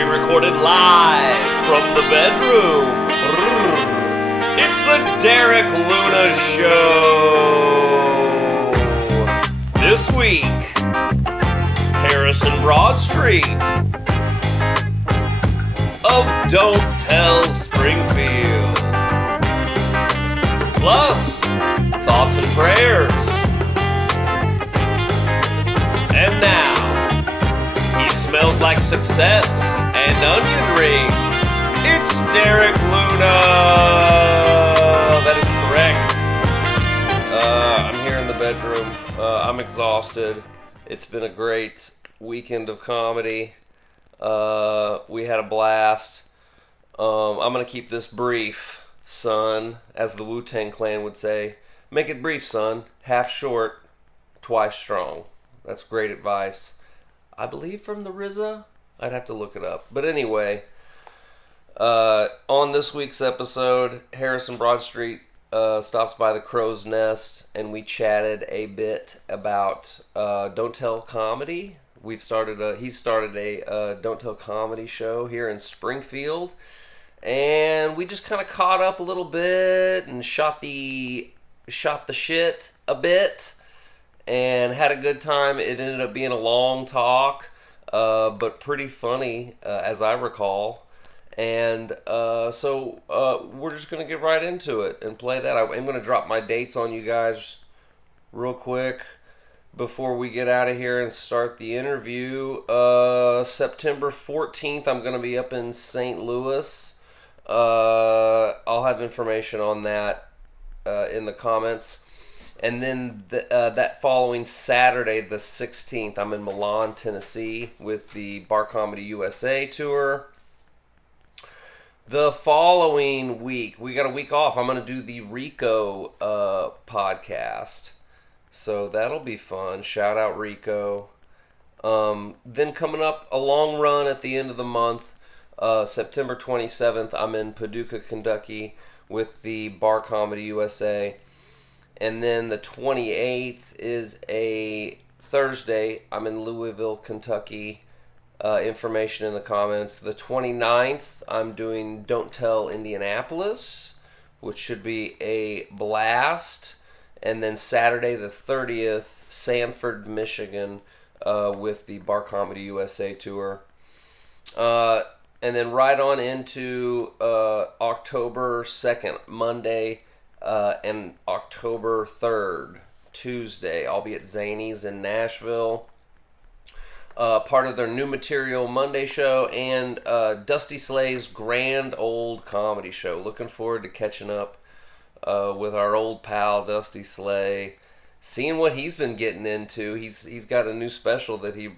Pre-recorded live from the bedroom. It's the Derek Luna Show. This week, Harrison Broadstreet of Don't Tell Springfield. Plus, thoughts and prayers. And now, he smells like success and onion rings. It's Derek Luna. That is correct. I'm here in the bedroom. I'm exhausted. It's been a great weekend of comedy. We had a blast. I'm going to keep this brief, son, as the Wu-Tang Clan would say. Make it brief, son. Half short, twice strong. That's great advice. I believe from the RZA. I'd have to look it up. But anyway, on this week's episode, Harrison Broadstreet stops by the Crow's Nest, and we chatted a bit about Don't Tell Comedy. He started a Don't Tell Comedy show here in Springfield, and we just kind of caught up a little bit and shot the shit a bit. And had a good time. It ended up being a long talk, but pretty funny, as I recall. And so we're just going to get right into it and play that. I'm going to drop my dates on you guys real quick before we get out of here and start the interview. September 14th, I'm going to be up in St. Louis. I'll have information on that in the comments. And then that following Saturday, the 16th, I'm in Milan, Tennessee with the Bar Comedy USA tour. The following week, we got a week off. I'm going to do the Rico podcast. So that'll be fun. Shout out Rico. Then coming up, a long run at the end of the month, September 27th, I'm in Paducah, Kentucky with the Bar Comedy USA. And then the 28th is a Thursday. I'm in Louisville, Kentucky. Information in the comments. The 29th, I'm doing Don't Tell Indianapolis, which should be a blast. And then Saturday, the 30th, Sanford, Michigan, with the Bar Comedy USA tour. And then right on into October 2nd, Monday, and October 3rd, Tuesday, I'll be at Zany's in Nashville. Part of their New Material Monday show and Dusty Slay's Grand Old Comedy Show. Looking forward to catching up with our old pal Dusty Slay. Seeing what he's been getting into. He's got a new special that he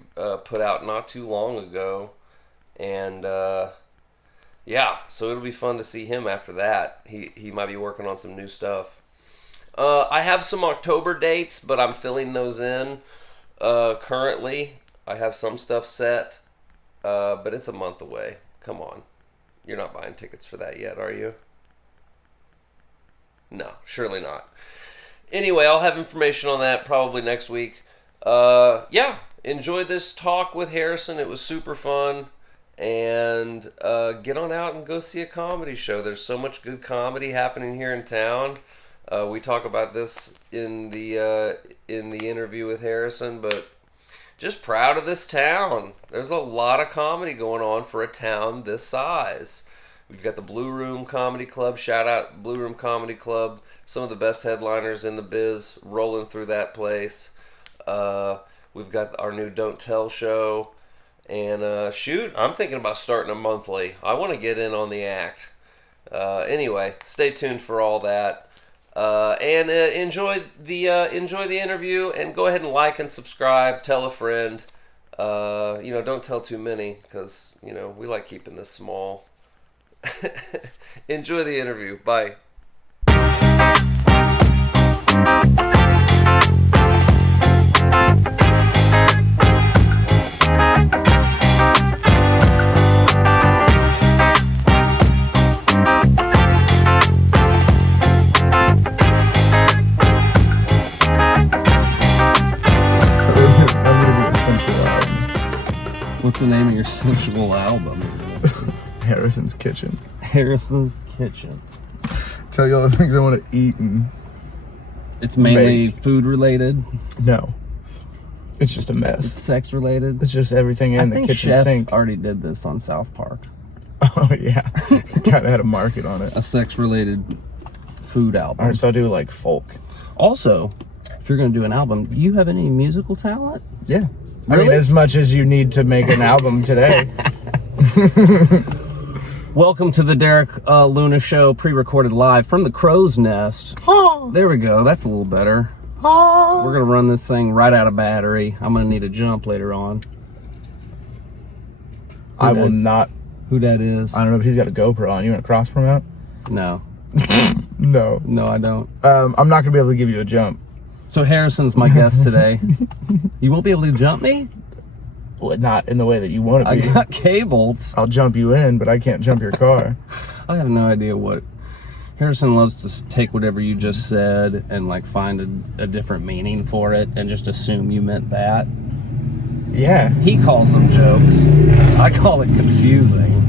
put out not too long ago. And yeah, so it'll be fun to see him after that. He might be working on some new stuff. I have some October dates, but I'm filling those in currently. I have some stuff set, but it's a month away. Come on. You're not buying tickets for that yet, are you? No, surely not. Anyway, I'll have information on that probably next week. Yeah, enjoyed this talk with Harrison. It was super fun. And get on out and go see a comedy show. There's so much good comedy happening here in town. We talk about this in the interview with Harrison, but just proud of this town. There's a lot of comedy going on for a town this size. We've got the Blue Room Comedy Club. Shout out Blue Room Comedy Club. Some of the best headliners in the biz rolling through that place. We've got our new Don't Tell show. And shoot, I'm thinking about starting a monthly. I want to get in on the act. Anyway, stay tuned for all that. And enjoy the interview. And go ahead and like and subscribe. Tell a friend. Don't tell too many because we like keeping this small. Enjoy the interview. Bye. What's the name of your sensual album? Harrison's Kitchen. Harrison's Kitchen. Tell you all the things I want to eat and... It's mainly food related? No. It's just a mess. It's sex related? It's just everything in the kitchen Chef sink. already did this on South Park. Oh, yeah. Kind of had a market on it. A sex related food album. Alright, so I'll do like folk. Also, if you're going to do an album, do you have any musical talent? Yeah. Really? I mean, as much as you need to make an album today. Welcome to the Derek Luna Show, pre-recorded live from the Crow's Nest. There we go. That's a little better. We're going to run this thing right out of battery. I'm going to need a jump later on. I will not. Who that is? I don't know, but he's got a GoPro on. You want to cross promote? No. No. No, I don't. I'm not going to be able to give you a jump. So Harrison's my guest today. You won't be able to jump me? Well, not in the way that you want to be. I got cables. I'll jump you in, but I can't jump your car. I have no idea what... Harrison loves to take whatever you just said and like find a different meaning for it and just assume you meant that. Yeah. He calls them jokes. I call it confusing.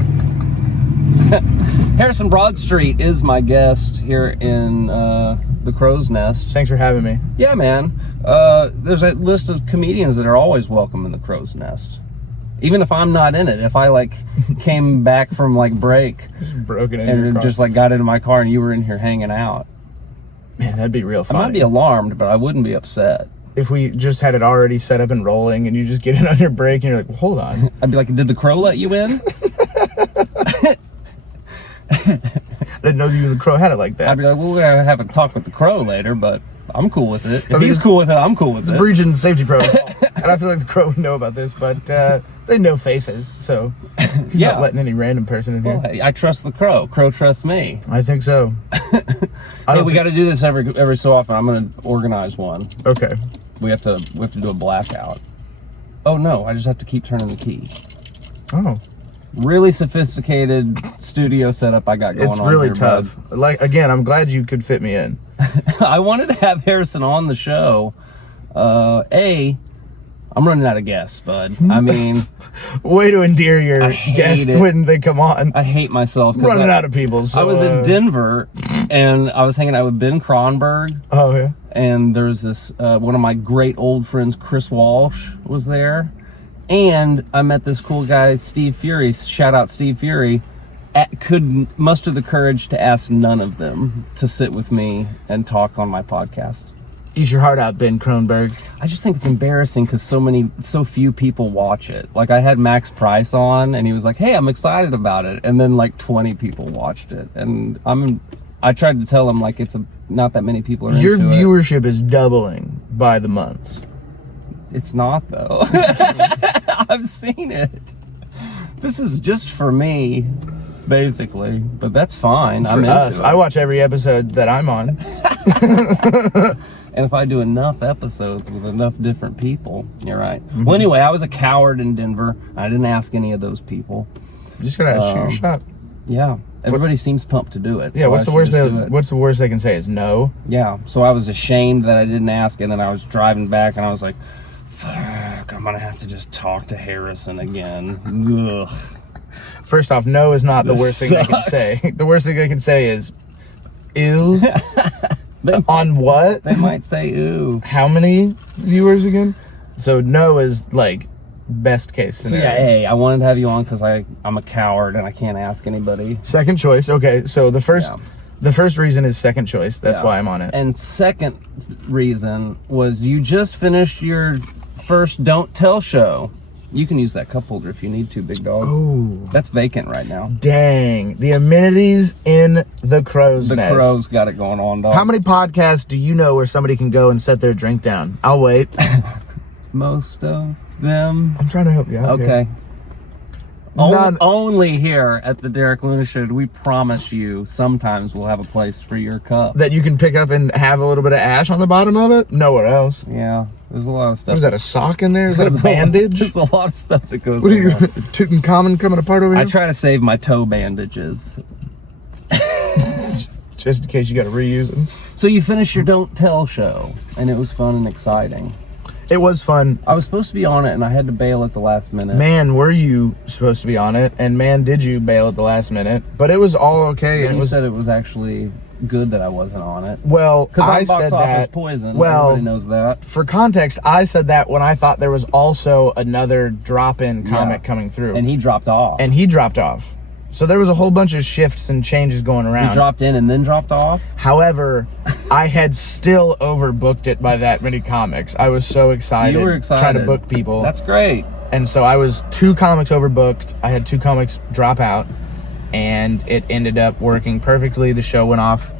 Harrison Broadstreet is my guest here in the Crow's Nest. Thanks for having me. Yeah, man. There's a list of comedians that are always welcome in the Crow's Nest. Even if I'm not in it, if I like came back from like break Just broken into and your car. just like got into my car and you were in here hanging out, Man, that'd be real I funny. might be alarmed, but I wouldn't be upset. If we just had it already set up and rolling and you just get it on your break and you're like, well, hold on. I'd be like, did the Crow let you in? I didn't know you and the Crow had it like that. I'd be like, well, we're gonna have a talk with the Crow later, but I'm cool with it. If I mean, he's cool with it, I'm cool with It's it. breaching safety protocol. And I feel like the Crow would know about this, but they know faces, so he's Yeah. not letting any random person in here. Well, hey, I trust the Crow. Crow trusts me. I think so. Hey, we got to do this every so often. I'm gonna organize one. Okay. We have to do a blackout. Oh no, I just have to keep turning the key. Oh. Really sophisticated studio setup I got going on. It's really here, tough. Like, again, I'm glad you could fit me in. bud. I wanted to have Harrison on the show. I'm running out of guests, bud. I mean, Way to endear your I hate guests it. when they come on. I hate myself. 'Cause Running out of people. So, I was in Denver, and I was hanging out with Ben Kronberg, Oh, yeah. and there's this one of my great old friends, Chris Walsh, was there, and I met this cool guy, Steve Fury. Shout out Steve Fury. Could muster the courage to ask none of them to sit with me and talk on my podcast. Eat your heart out, Ben Kronberg. I just think it's embarrassing because so few people watch it. Like I had Max Price on, and he was like, "Hey, I'm excited about it," and then like 20 people watched it, and I tried to tell him like not that many people are Your into it. viewership is doubling by the months. It's not though. I've seen it. This is just for me, basically, but that's fine. It's I'm for into us. it. I watch every episode that I'm on. And if I do enough episodes with enough different people, you're right. Well, anyway, I was a coward in Denver. I didn't ask any of those people. You just gotta shoot your shot. Yeah, everybody seems pumped to do it. Yeah, so what's I the worst? should just do it. What's the worst they can say is no. Yeah, so I was ashamed that I didn't ask, and then I was driving back, and I was like, "Fuck, I'm gonna have to just talk to Harrison again." Ugh. First off, no is not the This worst thing they can sucks. say. The worst thing they can say is, ew. On what? They might say, "Ooh." How many viewers again? So no is like best case So scenario. yeah, hey, I wanted to have you on because I'm a coward and I can't ask anybody. Second choice. Okay, so the first reason is second choice. That's Yeah. why I'm on it. And second reason was you just finished your first Don't Tell show. You can use that cup holder if you need to, big dog. Ooh, That's vacant right now. dang! The amenities in the Crow's The Nest. Crow's got it going on, dog. How many podcasts do you know where somebody can go and set their drink down? I'll wait. Most of them. I'm trying to help you out. here. Okay. None. Only here at the Derek Luna Show do we promise you sometimes we'll have a place for your cup. That you can pick up and have a little bit of ash on the bottom of it? Nowhere else. Yeah, there's a lot of stuff. What is that, a sock in there? Is that a bandage? There's a lot of stuff that goes What are you, on. Tutankhamun coming apart over here? I try to save my toe bandages. Just in case you got to reuse them. So you finished your Don't Tell show, and it was fun and exciting. It was fun. I was supposed to be on it, and I had to bail at the last minute. Man, were you supposed to be on it? And man, did you bail at the last minute? But it was all okay. You said it was actually good that I wasn't on it. Well, because I box said office that. poison. Well, everybody knows that. For context, I said that when I thought there was also another drop-in comic coming through, and he dropped off. So there was a whole bunch of shifts and changes going around. He dropped in and then dropped off? However, I had still overbooked it by that many comics. I was so excited. You were excited. Trying to book people. That's great. And so I was 2 comics overbooked. I had 2 comics drop out, and it ended up working perfectly. The show went off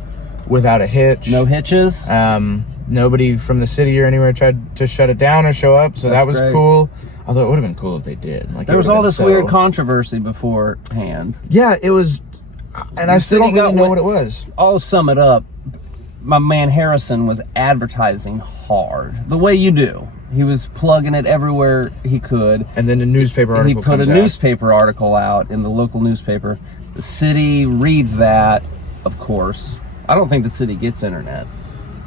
without a hitch. No hitches? Nobody from the city or anywhere tried to shut it down or show up, so that was great. Cool. Although it would have been cool if they did. There was all this weird controversy beforehand. Yeah, it was, and I still don't really know what it was. I'll sum it up. My man Harrison was advertising hard, the way you do. He was plugging it everywhere he could. And then a newspaper article He put a newspaper article out in the local newspaper. The city reads that, of course. I don't think the city gets internet.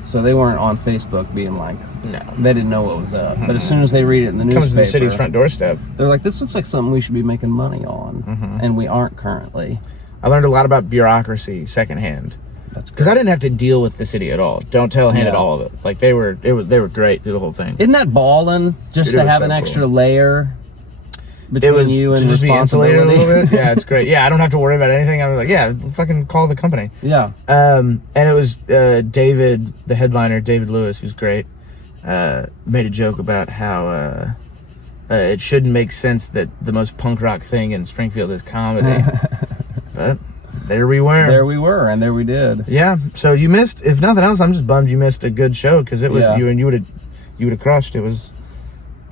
So they weren't on Facebook being like, no, they didn't know what was up. But as soon as they read it in the newspaper, comes to the city's front doorstep. They're like, this looks like something we should be making money on, and we aren't currently. I learned a lot about bureaucracy secondhand. That's because I didn't have to deal with the city at all. Don't tell handed all of it. Like they were great through the whole thing. Isn't that ballin'? Just to have an extra layer between you and just responsibility. Be insulated a little bit. Yeah, it's great. Yeah, I don't have to worry about anything. I was like, yeah, fucking call the company. Yeah. And it was David, the headliner, David Lewis, who's great, made a joke about how it shouldn't make sense that the most punk rock thing in Springfield is comedy. But there we were. There we were, and there we did. Yeah. So you missed. If nothing else, I'm just bummed you missed a good show because it was you, and you would have crushed. It was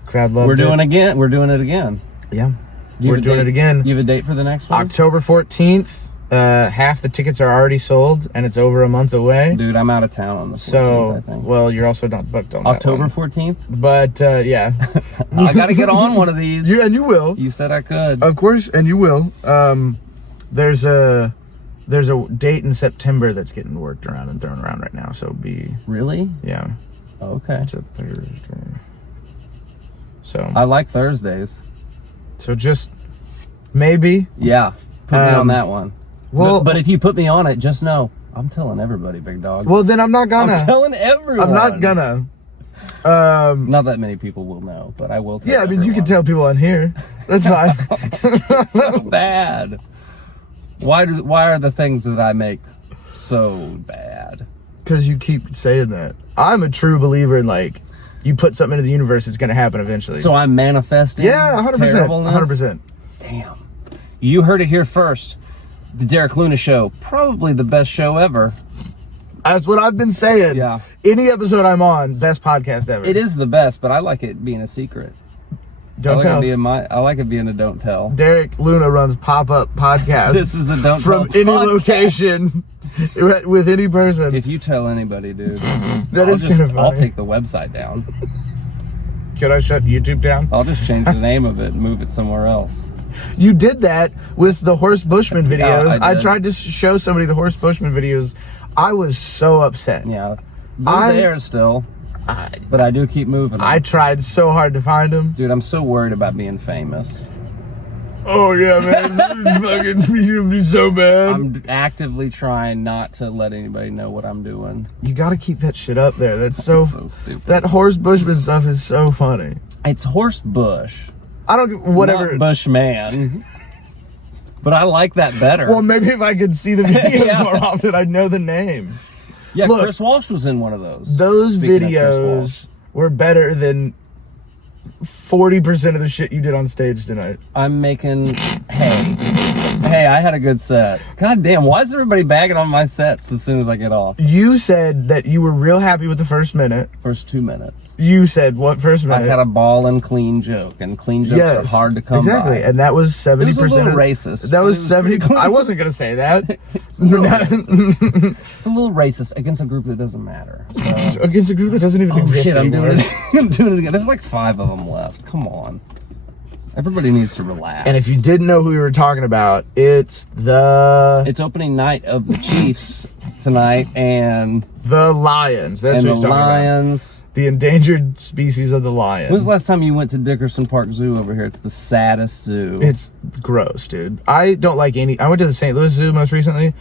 crowd loved. We're doing it again. Yeah. We're doing it again. You have a date for the next one? October 14th. Half the tickets are already sold, and it's over a month away. Dude, I'm out of town on the 14th, so, I think. Well, you're also not booked on October that one. 14th? But, yeah. I got to get on one of these. And you will. You said I could. Of course, and you will. There's a date in September that's getting worked around and thrown around right now, so be... Really? Yeah. Okay. It's a Thursday. So... I like Thursdays. So just... Maybe. Yeah. Put me on that one. Well, but if you put me on it, just know I'm telling everybody, big dog. Well, then I'm not gonna. I'm telling everyone. I'm not gonna. Not that many people will know, but I will tell Yeah, I mean, you can tell people on here. That's fine. So bad. Why are the things that I make so bad? Because you keep saying that. I'm a true believer in, like, you put something into the universe, it's going to happen eventually. So I'm manifesting. Yeah, 100%. terribleness? 100%. Damn. You heard it here first. The Derek Luna Show, probably the best show ever. That's what I've been saying. Yeah. Any episode I'm on, best podcast ever. It is the best, but I like it being a secret. Don't tell. I like it being a don't tell. Derek Luna runs pop-up podcasts. This is a don't tell from any podcast. location with any person. If you tell anybody, dude, That is kind of funny. I'll take the website down. Could I shut YouTube down? I'll just change the name of it and move it somewhere else. You did that with the Horse Bushman videos. Yeah, I I did. tried to show somebody the Horse Bushman videos. I was so upset. Yeah, they're there still, but I do keep moving them. I tried so hard to find them. Dude, I'm so worried about being famous. Oh yeah, man, fucking you'd be so bad. I'm actively trying not to let anybody know what I'm doing. You got to keep that shit up there. That's so stupid. That Horse Bushman stuff is so funny. It's Horse Bush. I don't whatever. Not Bushman. But I like that better. Well, maybe if I could see the videos Yeah. more often, I'd know the name. Yeah, Look, Chris Walsh was in one of those. Those Speaking of Chris videos were better than 40% of the shit you did on stage tonight. I'm making hey, I had a good set. God damn, why is everybody bagging on my sets as soon as I get off? You said that you were real happy with the first minute. First 2 minutes. You said what first minute? I had a ball and clean joke, and clean jokes are hard to come exactly. by. And that was 70%. It was a little racist. That was It was 70. pretty I wasn't gonna say that. It's a little racist against a group that doesn't matter. So. Against a group that doesn't even exist Shit, I'm anymore. doing it. I'm doing it again. There's like 5 of them left. Come on. Everybody needs to relax. And if you didn't know who we were talking about, it's opening night of the Chiefs tonight, and the Lions. That's what the he's talking Lions. The endangered species of the lion. When was the last time you went to Dickerson Park Zoo over here? It's the saddest zoo. It's gross, dude. I don't like any. I went to the St. Louis Zoo most recently.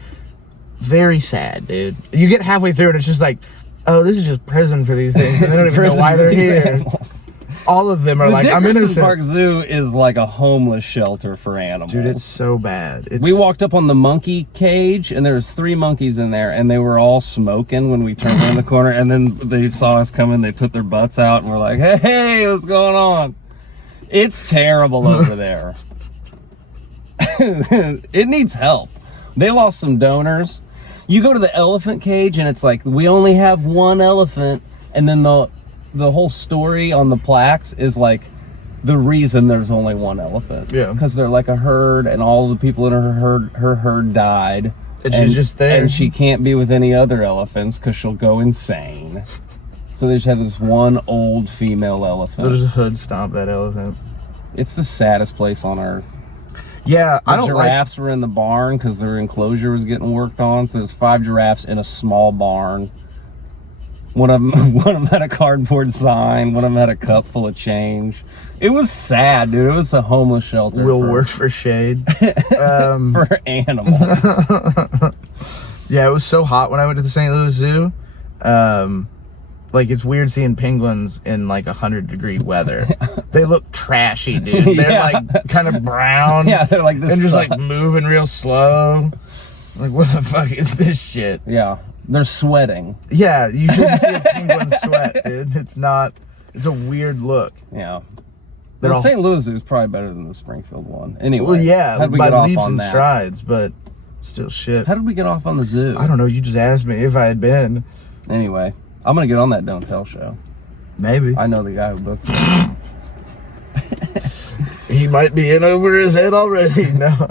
Very sad, dude. You get halfway through and it's just like, oh, this is just prison for these things. And they don't even know why they're here. Animals. All of them are The like, I'm Dickerson innocent. Park Zoo is like a homeless shelter for animals. Dude, it's so bad. We walked up on the monkey cage, and there was 3 monkeys in there, and they were all smoking when we turned around the corner, and then they saw us coming, they put their butts out, and we're like, hey, what's going on? It's terrible over there. It needs help. They lost some donors. You go to the elephant cage, and it's like, we only have 1 elephant, and then the whole story on the plaques is like the reason there's only 1 elephant. Yeah. Because they're like a herd, and all the people in her herd died. And she's just there. And she can't be with any other elephants because she'll go insane. So they just have this 1 old female elephant. They'll just hood stomp that elephant. It's the saddest place on earth. Yeah, I don't like... Giraffes were in the barn because their enclosure was getting worked on. So there's 5 giraffes in a small barn. One of them had a cardboard sign. One of them had a cup full of change. It was sad, dude. It was a homeless shelter. Will work for shade. For animals. Yeah, it was so hot when I went to the St. Louis Zoo. Like, it's weird seeing penguins in, like, 100-degree weather. They look trashy, dude. They're, like, kind of brown. Yeah, they're like this. And just, like, moving real slow. Like, what the fuck is this shit? Yeah, they're sweating. Yeah, you shouldn't see a penguin sweat, dude. It's a weird look. Yeah. They're The all- St. Louis Zoo is probably better than the Springfield one. Anyway. Well, yeah, how'd we by get off leaps on and that? strides, but still shit. How did we get off on the zoo? I don't know. You just asked me if I had been. Anyway, I'm going to get on that Don't Tell show. Maybe. I know the guy who books it. He might be in over his head already. No.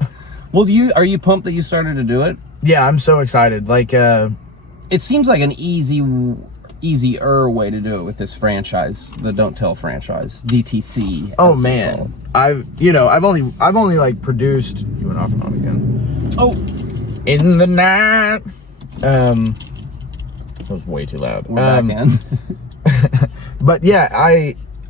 Well, are you pumped that you started to do it? Yeah, I'm so excited. Like, It seems like an easier way to do it with this franchise, the Don't Tell franchise, DTC. oh man, I've only like produced. You went off and on again. Oh, In the night. That was way too loud. we're back in. But yeah,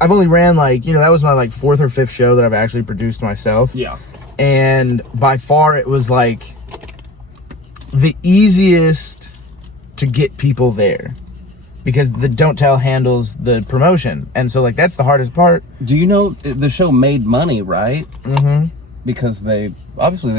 I've only ran like, that was my like 4th or 5th show that I've actually produced myself. Yeah. And by far it was like the easiest to get people there because the Don't Tell handles the promotion. And so like that's the hardest part. Do you know the show made money, right? Mm-hmm. Because they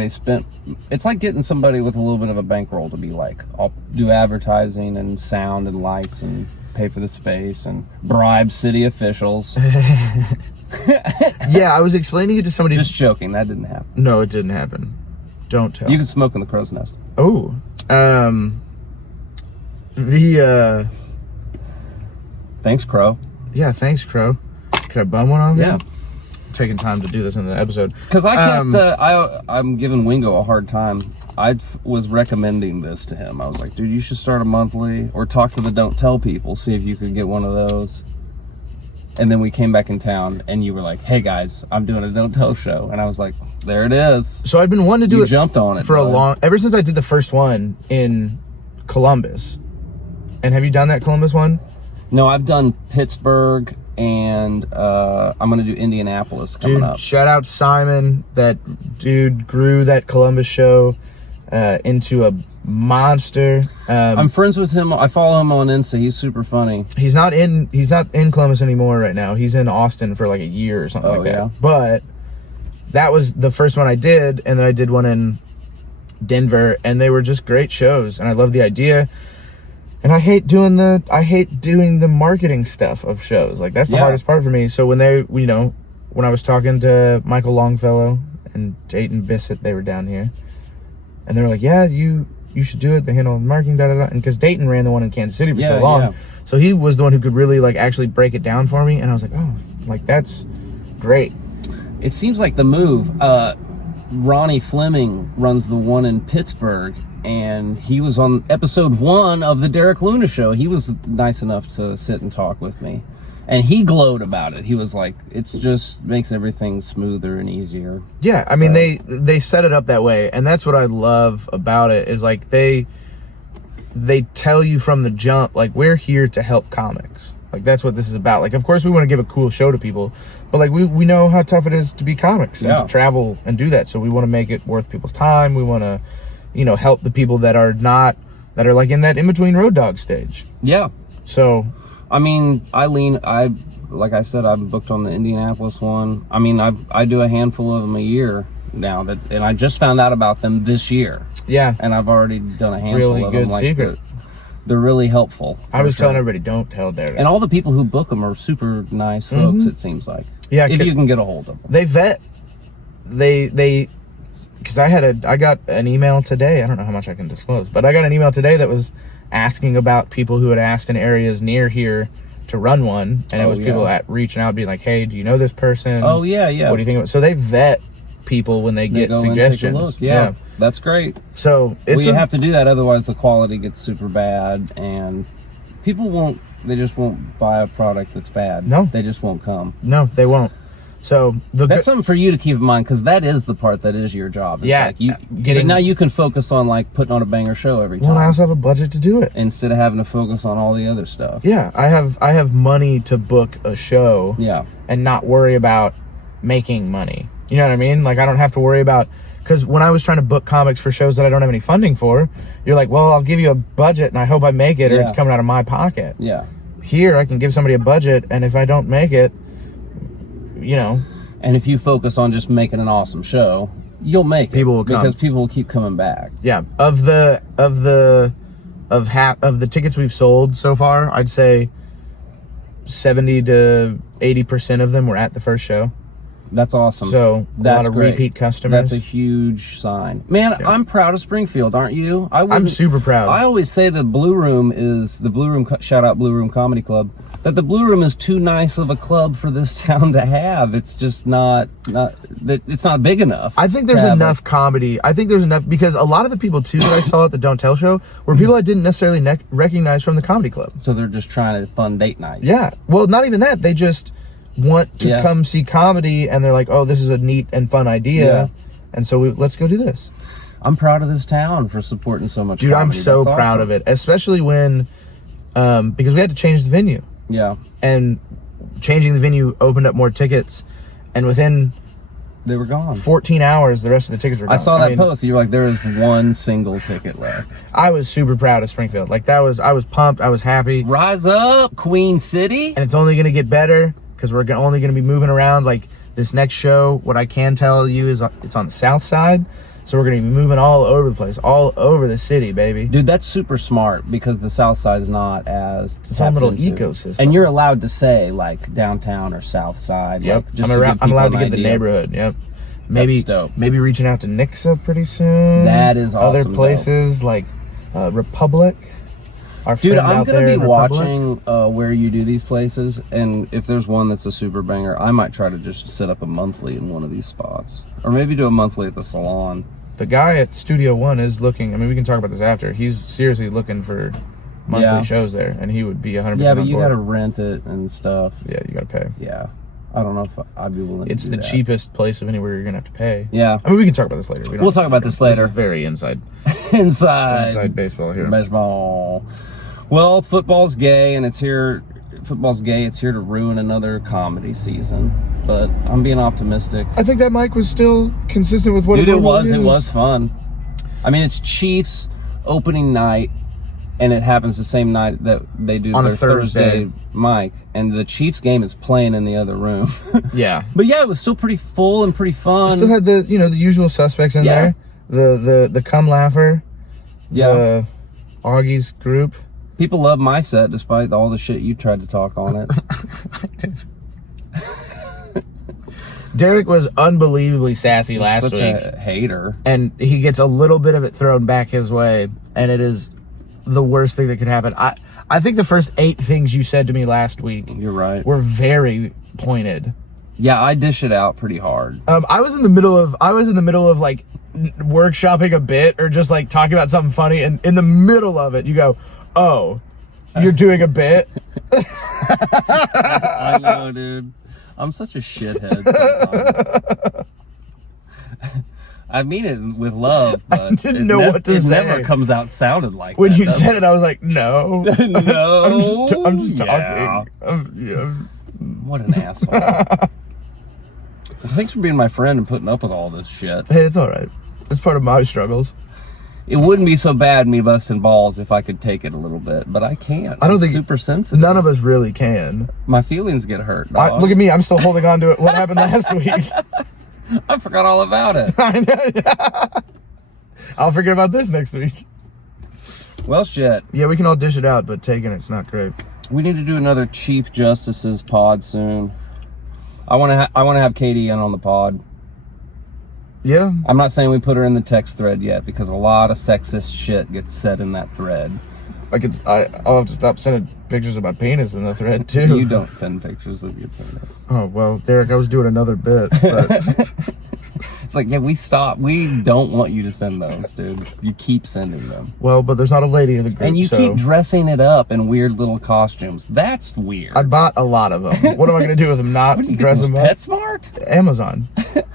spent, it's like getting somebody with a little bit of a bankroll to be like, I'll do advertising and sound and lights and pay for the space and bribe city officials. Yeah, I was explaining it to somebody. Just joking, that didn't happen. No, it didn't happen. Don't tell. You can smoke in the crow's nest. Oh. Thanks, Crow. Yeah, thanks, Crow. Could I bum one on Yeah. there? Taking time to do this in the episode. Because I kept, I'm giving Wingo a hard time. I was recommending this to him. I was like, dude, you should start a monthly or talk to the Don't Tell people, see if you could get one of those. And then we came back in town and you were like, hey guys, I'm doing a Don't Tell show. And I was like, there it is. So I've been wanting to do You it jumped on it for bud. ever since I did the first one in Columbus. And have you done that Columbus one? No, I've done Pittsburgh and I'm going to do Indianapolis coming Dude, up. shout out Simon. That dude grew that Columbus show into a monster. I'm friends with him. I follow him on Insta. He's super funny. He's not in Columbus anymore right now. He's in Austin for like a year or something like that. Yeah. But that was the first one I did, and then I did one in Denver, and they were just great shows, and I love the idea. And I hate doing the marketing stuff of shows. Like that's the hardest part for me. So when when I was talking to Michael Longfellow and Dayton Bissett, they were down here, and they were like, "Yeah, you should do it. They handle marketing, da da da." And because Dayton ran the one in Kansas City for so long, so he was the one who could really like actually break it down for me. And I was like, "Oh, like that's great." It seems like the move. Ronnie Fleming runs the one in Pittsburgh, and he was on episode 1 of the Derek Luna show. He was nice enough to sit and talk with me, and he glowed about it. He was like, "It just makes everything smoother and easier." Yeah, I mean they set it up that way, and that's what I love about it is like they tell you from the jump, like we're here to help comics. Like, that's what this is about. Like, of course we want to give a cool show to people, but like we know how tough it is to be comics and to travel and do that. So we want to make it worth people's time. We want to, you know, help the people that are like in that in-between road dog stage. Yeah. So, I mean, like I said, I'm booked on the Indianapolis one. I mean, I do a handful of them a year now, and I just found out about them this year. Yeah. And I've already done a handful really of good them. secret. They're really helpful. I was telling everybody, don't tell Derek. And all the people who book them are super nice folks, it seems like. Yeah. If you can get a hold of them. They vet. Because I got an email today. I don't know how much I can disclose, but I got an email today that was asking about people who had asked in areas near here to run one, and it was people reaching out, being like, "Hey, do you know this person? Oh yeah, yeah. What do you think?" So they vet people when they get suggestions. And take a look. Yeah, that's great. So you have to do that, otherwise the quality gets super bad, and people won't. They just won't buy a product that's bad. No, they just won't come. No, they won't. So that's something for you to keep in mind, because that is the part that is your job. It's yeah, like now you can focus on like putting on a banger show every time. Well, I also have a budget to do it instead of having to focus on all the other stuff. Yeah, I have money to book a show. Yeah, and not worry about making money. You know what I mean? Like, I don't have to worry about, because when I was trying to book comics for shows that I don't have any funding for, you're like, well, I'll give you a budget and I hope I make it, or it's coming out of my pocket. Yeah. Here, I can give somebody a budget, and if I don't make it, you know. And if you focus on just making an awesome show, you'll make it. People will come. Because people will keep coming back. Yeah. Of the tickets we've sold so far, I'd say 70 to 80% of them were at the first show. That's awesome. So that's a lot of great. repeat customers. That's a huge sign. Man, yeah. I'm proud of Springfield, aren't you? I'm super proud. I always say the Blue Room is the Blue Room. Shout out Blue Room Comedy Club. That the Blue Room is too nice of a club for this town to have. It's just not it's not big enough. I think there's enough comedy. I think there's enough, because a lot of the people too that I saw at the Don't Tell show were people I didn't necessarily recognize from the comedy club. So they're just trying to fun date night. Yeah. Well, not even that. They just want to come see comedy, and they're like, oh, this is a neat and fun idea, and so let's go do this. I'm proud of this town for supporting so much. Dude, comedy. I'm so proud of it, especially when because we had to change the venue. Yeah. And changing the venue opened up more tickets, and within they were gone. 14 hours, the rest of the tickets were gone. I saw that post. You were like, there is one single ticket left. I was super proud of Springfield. Like, I was pumped. I was happy. Rise up, Queen City. And it's only going to get better, because we're only going to be moving around. Like, this next show, what I can tell you is it's on the south side. So we're going to be moving all over the place, all over the city, baby. Dude, that's super smart, because the south side is not as... It's its own little ecosystem. And you're allowed to say, like, downtown or south side. Yep. Like, I'm allowed to give the neighborhood. Yep. Maybe reaching out to Nixa pretty soon. That is awesome. Other places like Republic. Dude, I'm going to be watching where you do these places, and if there's one that's a super banger, I might try to just set up a monthly in one of these spots. Or maybe do a monthly at the salon. The guy at Studio One is looking, I mean, we can talk about this after, he's seriously looking for monthly shows there, and he would be 100% Yeah, but you got to rent it and stuff. Yeah, you got to pay. Yeah. I don't know if I'd be willing to do It's the that. cheapest place of anywhere you're going to have to pay. Yeah. I mean, we can talk about this later. We'll talk about this later. This is very inside. Inside baseball here. Baseball. Well, football's gay, and it's here. Football's gay. It's here to ruin another comedy season. But I'm being optimistic. I think that mic was still consistent with what Dude, it was. It was fun. I mean, it's Chiefs opening night, and it happens the same night that they do on their a Thursday mic, and the Chiefs game is playing in the other room. Yeah. But yeah, it was still pretty full and pretty fun. Still had the the usual suspects in there. The cum laugher. The Augie's group. People love my set despite all the shit you tried to talk on it. Derek was unbelievably sassy last week. Such a hater. And he gets a little bit of it thrown back his way, and it is the worst thing that could happen. I think the first 8 things you said to me last week, you're right, were very pointed. Yeah, I dish it out pretty hard. I was in the middle of like workshopping a bit, or just like talking about something funny, and in the middle of it you go, "Oh, you're doing a bit?" I know, dude. I'm such a shithead sometimes. I mean it with love, but didn't know what to say. It never comes out sounded like when that. you said it, I was like, no. No. I'm just Yeah. talking. Yeah. What an asshole. Well, thanks for being my friend and putting up with all this shit. Hey, it's all right. It's part of my struggles. It wouldn't be so bad me busting balls if I could take it a little bit, but I can't. I don't I'm think super sensitive. None of us really can. My feelings get hurt, dog. Look at me. I'm still holding on to it. What happened last week? I forgot all about it. I know. I'll forget about this next week. Well, shit. Yeah, we can all dish it out, but taking it's not great. We need to do another Chief Justice's pod soon. I want to have Katie in on the pod. Yeah. I'm not saying we put her in the text thread yet because a lot of sexist shit gets said in that thread. I'll have to stop sending pictures of my penis in the thread too. You don't send pictures of your penis. Oh well, Derek, I was doing another bit, but It's like, yeah, we don't want you to send those, dude. You keep sending them. well, but there's not a lady in the group, And you so keep dressing it up in weird little costumes. That's weird. I bought a lot of them. What am I going to do with them? Not What do you dress get, them up? PetSmart? Amazon.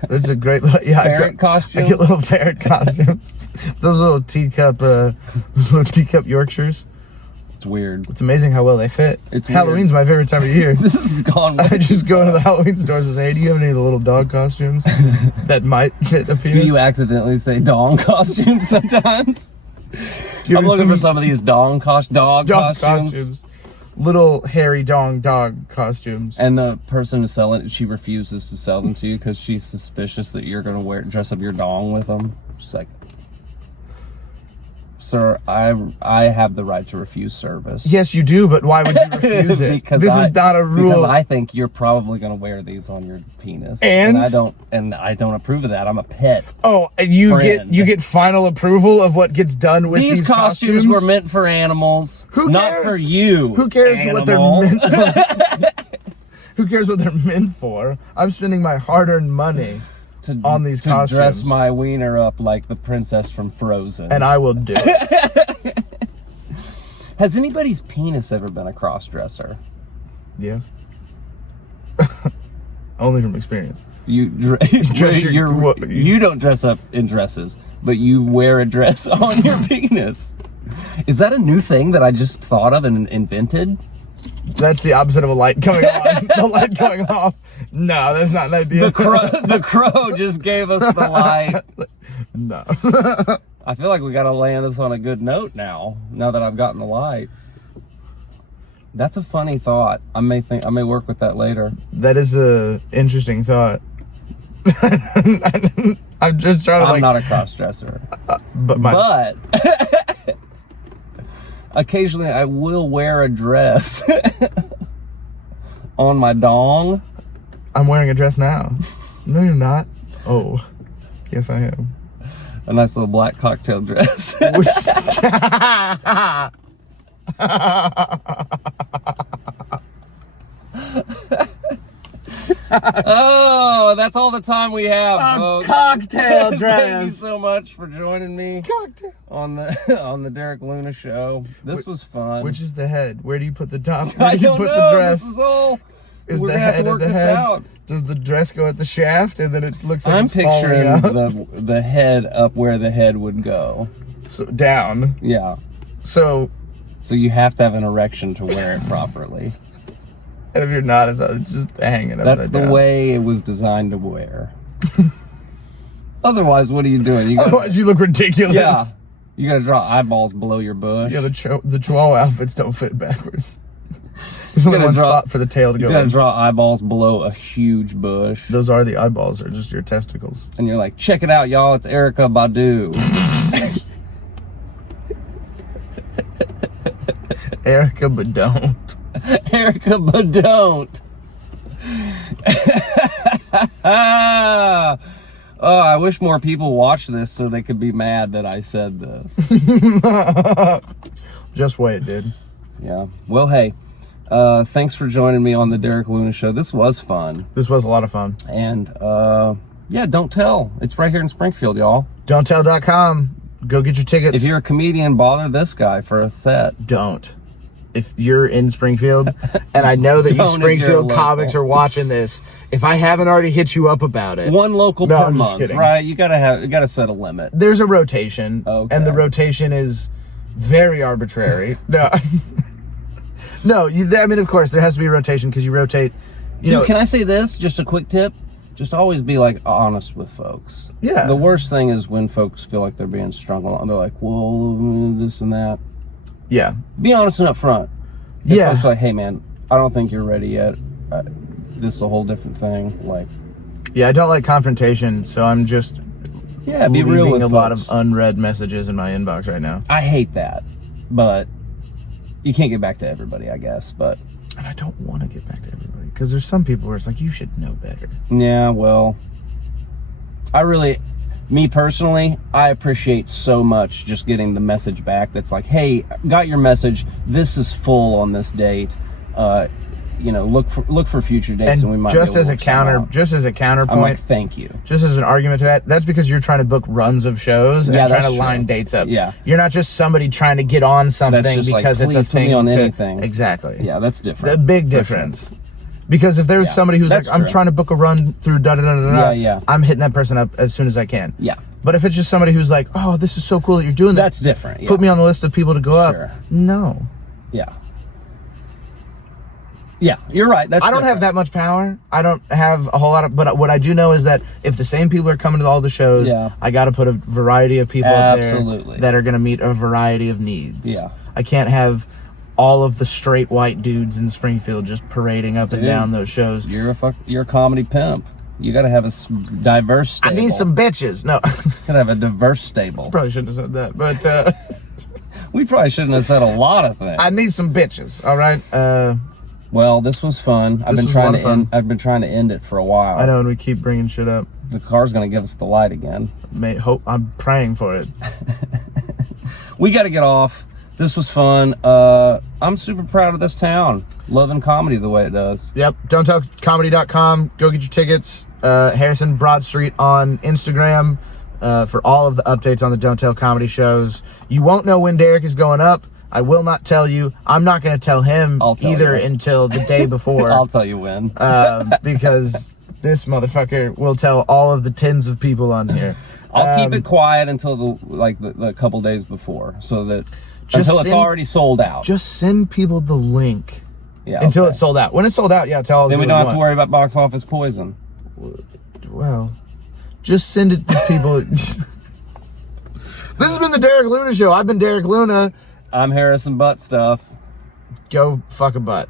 It's a great little Ferret I costumes? get little ferret costumes. Those little teacup Yorkshires. It's weird. It's amazing how well they fit. It's Halloween's my favorite time of year. This has gone. I just go into the Halloween stores and say, hey, do you have any of the little dog costumes that might fit a penis? Do you accidentally say dong costumes sometimes? I'm looking for some of these dog costumes. Little hairy dog costumes. And the person who's selling it, she refuses to sell them to you because she's suspicious that you're going to dress up your dong with them. She's like, sir, I have the right to refuse service. Yes, you do, but why would you refuse it? Because this is not a rule. Because I think you're probably going to wear these on your penis, And I don't approve of that. I'm a pet. Oh, and you friend. get final approval of what gets done with These costumes were meant for animals, not cares? for you. Who cares animal. what they're meant for? Who cares what they're meant for? I'm spending my hard-earned money on these to costumes. Dress my wiener up like the princess from Frozen. And I will do it. Has anybody's penis ever been a cross-dresser? Yes. Only from experience. You don't dress up in dresses, but you wear a dress on your penis. Is that a new thing that I just thought of and invented? That's the opposite of a light coming on. The light going off. No, that's not an idea. The crow just gave us the light. No. I feel like we got to land this on a good note now that I've gotten the light. That's a funny thought. I may work with that later. That is a interesting thought. I'm just trying to I'm not a cross-dresser. But occasionally I will wear a dress on my dong. I'm wearing a dress now. No, you're not. Oh, yes, I am. A nice little black cocktail dress. Oh, that's all the time we have, folks. Cocktail dress. Thank you so much for joining me on the Derek Luna show. This was fun. Which is the head? Where do you put the top? Where I do you don't put know. the dress? This is all. Is We're the gonna have head to at work the this head? out. Does the dress go at the shaft and then it looks like I'm it's falling out? picturing the head up where the head would go. So down. Yeah. So you have to have an erection to wear it properly. And if you're not, it's just hanging upside down. That's the way it was designed to wear. Otherwise, what are you doing? Otherwise, you look ridiculous. Yeah. You gotta draw eyeballs below your bush. Yeah, the Chihuahua outfits don't fit backwards. There's only one spot for the tail to go in. You gotta in. draw eyeballs below a huge bush. Those are the eyeballs, or just your testicles. And you're like, check it out, y'all. It's Erica Badu. Erica, but don't. Erica, but don't. Oh, I wish more people watched this so they could be mad that I said this. Just wait, dude. Yeah. Well, hey, thanks for joining me on the Derek Luna Show. This was fun. This was a lot of fun. And, yeah, Don't Tell. It's right here in Springfield, y'all. Don'tTell.com. Go get your tickets. If you're a comedian, bother this guy for a set. Don't. If you're in Springfield, and I know that you Don't if you're Springfield local. comics are watching this, if I haven't already hit you up about it. One local No, per I'm just month, kidding. right? You gotta set a limit. There's a rotation, Okay. and the rotation is very arbitrary. No, no. I mean, of course, there has to be a rotation because you rotate. You know, Dude, can I say this? Just a quick tip. Just always be like honest with folks. Yeah. The worst thing is when folks feel like they're being strung along. They're like, well, this and that. yeah, Be honest and upfront. If yeah. folks are like, hey man, I don't think you're ready yet. This is a whole different thing. Like, Yeah, I don't like confrontation, so I'm just yeah, be real leaving with a lot of folks. unread messages in my inbox right now. I hate that, but you can't get back to everybody, I guess. But And I don't want to get back to everybody because there's some people where it's like, you should know better. yeah, well, me personally, I appreciate so much just getting the message back that's like, hey, got your message. This is full on this date. Look for future dates, and we might just be able as to a work something out. just as a counterpoint, I'm like, thank you. just as an argument to that, that's because you're trying to book runs of shows and Yeah, trying to that's line true. dates up. Yeah. You're not just somebody trying to get on something just like, because it's a please put me thing on to, anything. Exactly. Yeah, that's different. The big For difference. sure. Because if there's Yeah, somebody who's like, that's I'm true. trying to book a run through da da da da da, Yeah. I'm hitting that person up as soon as I can. Yeah, But if it's just somebody who's like, oh, this is so cool that you're doing this, that's different. Yeah. put me on the list of people to go Sure. up. No. Yeah. Yeah, you're right. That's I don't have different. that much power. I don't have a whole lot of, but what I do know is that if the same people are coming to all the shows, Yeah. I got to put a variety of people up there Absolutely. that are going to meet a variety of needs. Yeah. I can't have all of the straight white dudes in Springfield just parading up and Dude. down those shows. You're a comedy pimp. You got to have a diverse I stable. need some bitches. No, Got to have a diverse stable. probably shouldn't have said that, but We probably shouldn't have said a lot of things. I need some bitches. All right. Well, this was fun. I've This been was a trying lot to of fun. I've been trying to end it for a while. I know, and we keep bringing shit up. The car's gonna give us the light again. I'm praying for it. We got to get off. This was fun. I'm super proud of this town. Loving comedy the way it does. Yep. Don'tTalkComedy.com. Go get your tickets. Harrison Broadstreet on Instagram for all of the updates on the Don't Tell Comedy shows. You won't know when Derek is going up. I will not tell you. I'm not going to tell him I'll tell either you. until the day before. I'll tell you when. Because this motherfucker will tell all of the tens of people on here. I'll keep it quiet until the couple days before, so that until it's send- already sold out. Just send people the link Yeah. until okay. it's sold out. When it's sold out, yeah, tell all the Then we people don't you have to want. worry about box office poison. Well, just send it to people. This has been the Derek Luna Show. I've been Derek Luna. I'm Harrison Butt Stuff. Go fuck a butt.